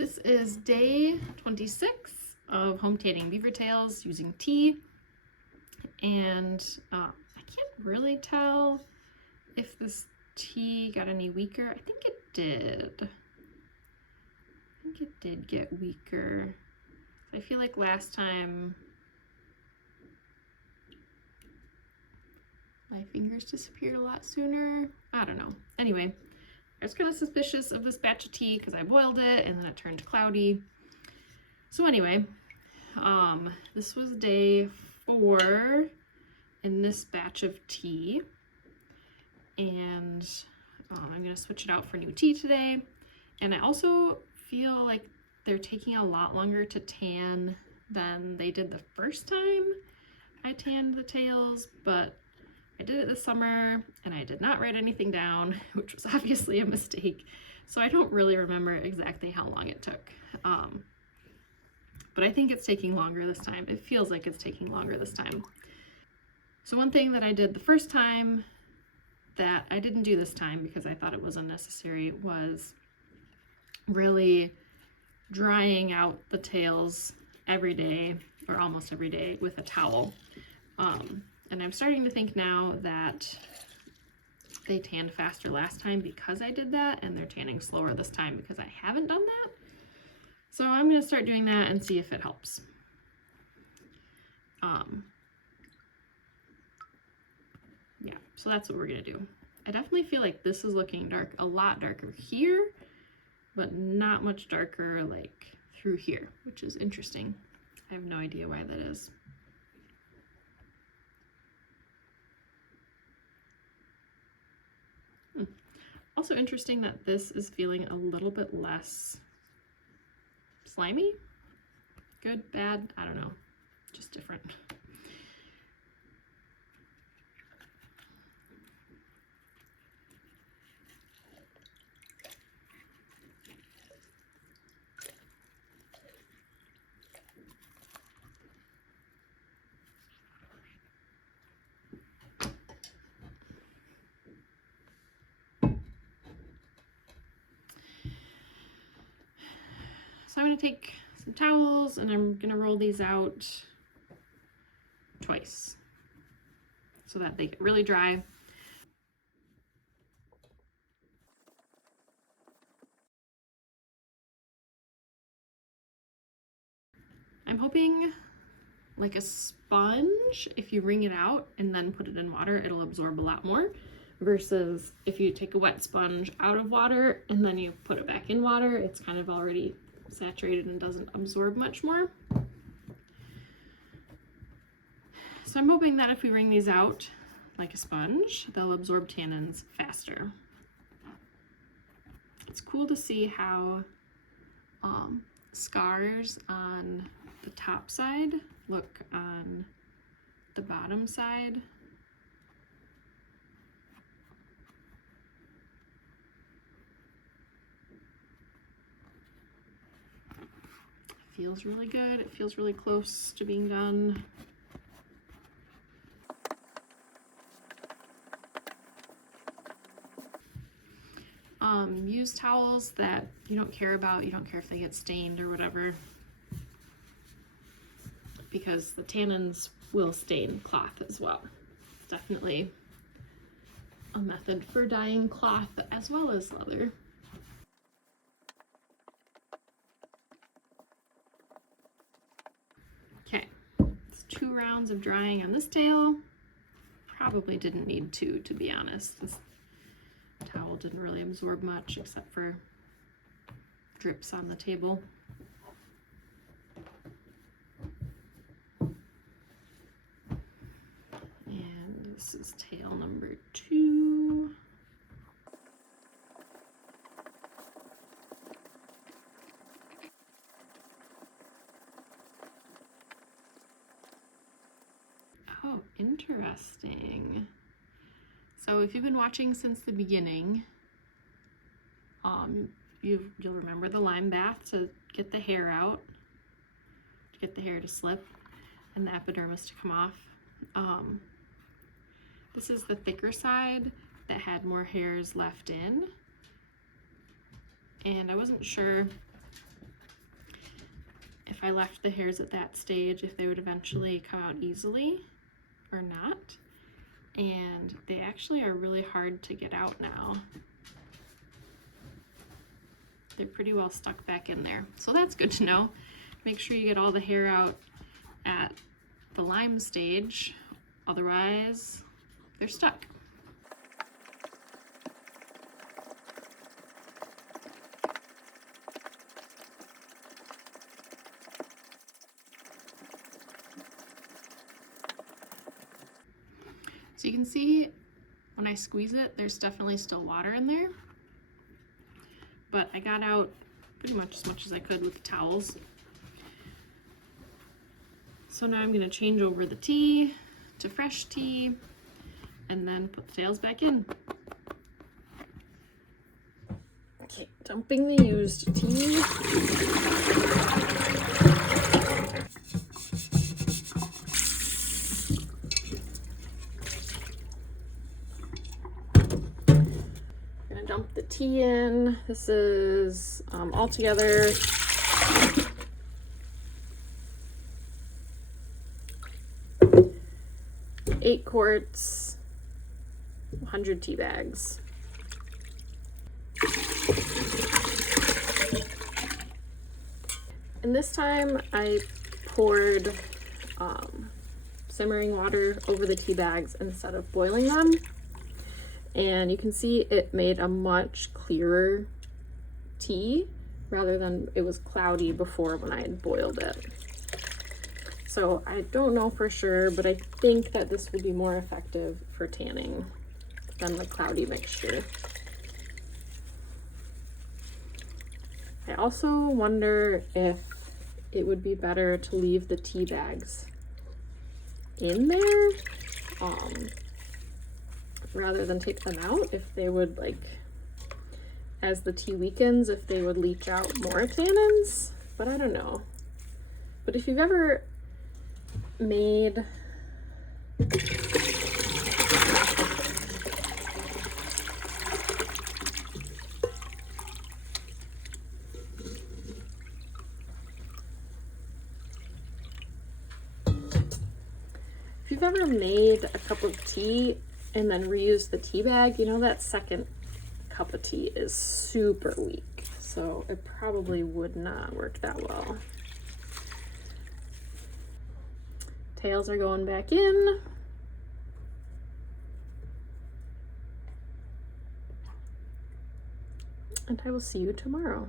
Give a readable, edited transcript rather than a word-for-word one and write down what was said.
This is day 26 of home tanning beaver tails using tea, and I can't really tell if this tea got any weaker. I think it did. I think it did get weaker. I feel like last time my fingers disappeared a lot sooner. I don't know. Anyway, I was kind of suspicious of this batch of tea because I boiled it and then it turned cloudy. So anyway, this was day 4 in this batch of tea, and I'm gonna switch it out for new tea today. And I also feel like they're taking a lot longer to tan than they did the first time I tanned the tails, but I did it this summer and I did not write anything down, which was obviously a mistake. So I don't really remember exactly how long it took. But I think it's taking longer this time. It feels like it's taking longer this time. So one thing that I did the first time that I didn't do this time because I thought it was unnecessary was really drying out the tails every day or almost every day with a towel. And I'm starting to think now that they tanned faster last time because I did that, and they're tanning slower this time because I haven't done that. So I'm going to start doing that and see if it helps. Yeah, so that's what we're going to do. I definitely feel like this is looking dark, a lot darker here, but not much darker like through here, which is interesting. I have no idea why that is. Also interesting that this is feeling a little bit less slimy. Good, bad, I don't know, just different. So I'm going to take some towels and I'm going to roll these out twice so that they get really dry. I'm hoping like a sponge, if you wring it out and then put it in water, it'll absorb a lot more, versus if you take a wet sponge out of water and then you put it back in water, it's kind of already saturated and doesn't absorb much more. So I'm hoping that if we wring these out like a sponge, they'll absorb tannins faster. It's cool to see how scars on the top side look on the bottom side. It feels really good. It feels really close to being done. Use towels that you don't care about. You don't care if they get stained or whatever, because the tannins will stain cloth as well. It's definitely a method for dyeing cloth as well as leather. Okay, it's 2 rounds of drying on this tail. Probably didn't need 2, to be honest. This towel didn't really absorb much except for drips on the table. And this is tail number 2. Oh, interesting. So if you've been watching since the beginning, you'll remember the lime bath to get the hair out, to get the hair to slip and the epidermis to come off. This is the thicker side that had more hairs left in, and I wasn't sure if I left the hairs at that stage, if they would eventually come out easily or not. And they actually are really hard to get out now. They're pretty well stuck back in there. So that's good to know. Make sure you get all the hair out at the lime stage, otherwise they're stuck. So you can see when I squeeze it, there's definitely still water in there, but I got out pretty much as I could with the towels. So now I'm going to change over the tea to fresh tea and then put the tails back in. Okay, dumping the used tea. Dump the tea in. This is altogether 8 quarts, 100 tea bags. And this time I poured simmering water over the tea bags instead of boiling them. And you can see it made a much clearer tea rather than it was cloudy before when I had boiled it. So I don't know for sure, but I think that this will be more effective for tanning than the cloudy mixture. I also wonder if it would be better to leave the tea bags in there rather than take them out, if they would, like, as the tea weakens, if they would leach out more tannins, but I don't know. But if you've ever made a cup of tea and then reuse the tea bag, you know that second cup of tea is super weak, so it probably would not work that well. Tails are going back in. And I will see you tomorrow.